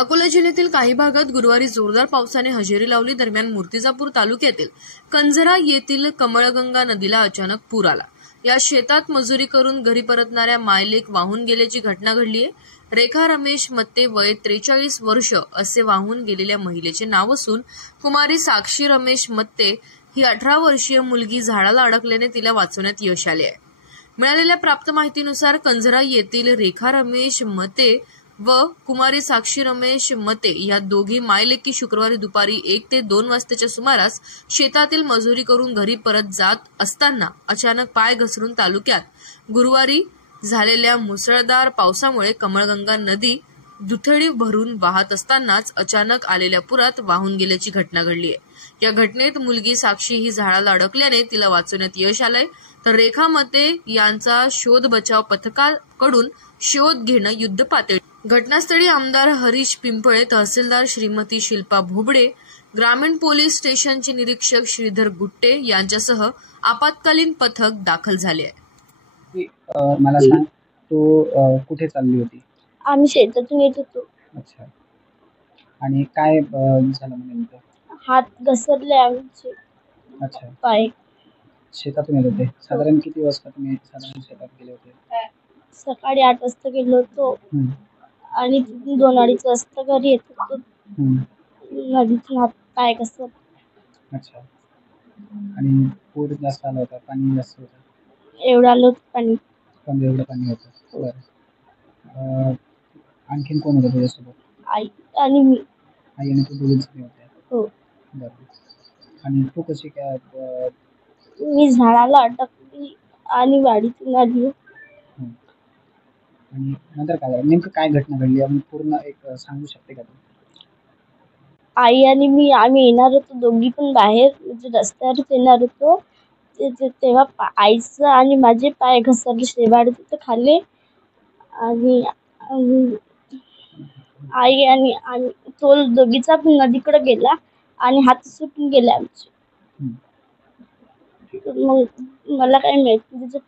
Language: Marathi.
अकोला जिल्ह्यातील काही भागात गुरुवारी जोरदार पावसाने हजेरी लावली. दरम्यान मूर्तिजापूर तालुक्यातील कंझरा येथील कमळगंगा नदीला अचानक पूर आला. या शेतात मजुरी करून घरी परतणाऱ्या मायलेक वाहून गेल्याची घटना घडली आहे. रेखा रमेश मत्ते वय 43 वर्ष असे वाहून गेलेल्या महिलेचे नाव असून कुमारी साक्षी रमेश मत्ते ही 18 वर्षीय मुलगी झाडाला अडकल्याने तिला वाचवण्यात यश आले आहे. मिळालेल्या प्राप्त माहितीनुसार कंझरा येथील रेखा रमेश मते व कुमारी साक्षी रमेश मते या दोघी मायलेकी शुक्रवारी दुपारी 1 ते 2 वाजताच्या सुमारास शेतातील मजुरी करून घरी परत जात असताना अचानक पाय घसरून तालुक्यात गुरुवारी झालेल्या मुसळधार पावसामुळे कमळगंगा नदी दुथडी भरून वाहत असतानाच अचानक आलेल्या पुरात वाहून गेल्याची घटना घडली आहे. या घटनेत मुलगी साक्षी ही झाडाला अडकल्याने तिला वाचवण्यात यश आलंय, तर रेखा मते यांचा शोध बचाव पथकाकडून शोध घेणं युद्धपातळी. घटनास्थळी आमदार हरीश पिंपळे, तहसीलदार श्रीमती शिल्पा भोबडे, ग्रामीण पोलीस स्टेशनचे निरीक्षक श्रीधर गुट्टे यांच्यासह आपत्कालीन पथक दाखल झाले आहे. मला सांग, तू कुठे चालली होती? आम्ही शेतातून येत होतो. अच्छा. आणि काय झालं नेमकं? हात घसरले आमचे. अच्छा. पाय. शेतातून येत होते. साधारण किती वाजता तुम्ही शेतात गेले होते? सकाळी 8 वाजता गेलो होतो आणि 2-2:30 वाजता घरी येत होतो. नदीतून हात पाय घसरले. अच्छा. आणि पूर जास्त आला होता? पाणी जास्त होतं? एवढं आलं होतं पाणी. पण एवढं पाणी होतं. बरं. आणखीन कोण होतं तुझ्यासोबत? आई आणि मी. आई आणि तू दोघीच होते? हो. बरं. आणि तू कशी काय? मी झाडाला अटकली आणि वाडीतून आली. आणि नंतर काय झालं? नेमकं काय घटना घडली? आपण पूर्ण एक सांगू शकते का तू? आई आणि मी आम्ही येणार होतो, दोघी पण बाहेर म्हणजे रस्त्यावरच येणार होतो. तेव्हा आईचं आणि माझे पाय घसरले शेवाळीत तिथे खाली. आणि आई आणि तो दोघीचा पण नदीकडे गेला आणि हात सुटून गेले आमचे. मग मला काही माहिती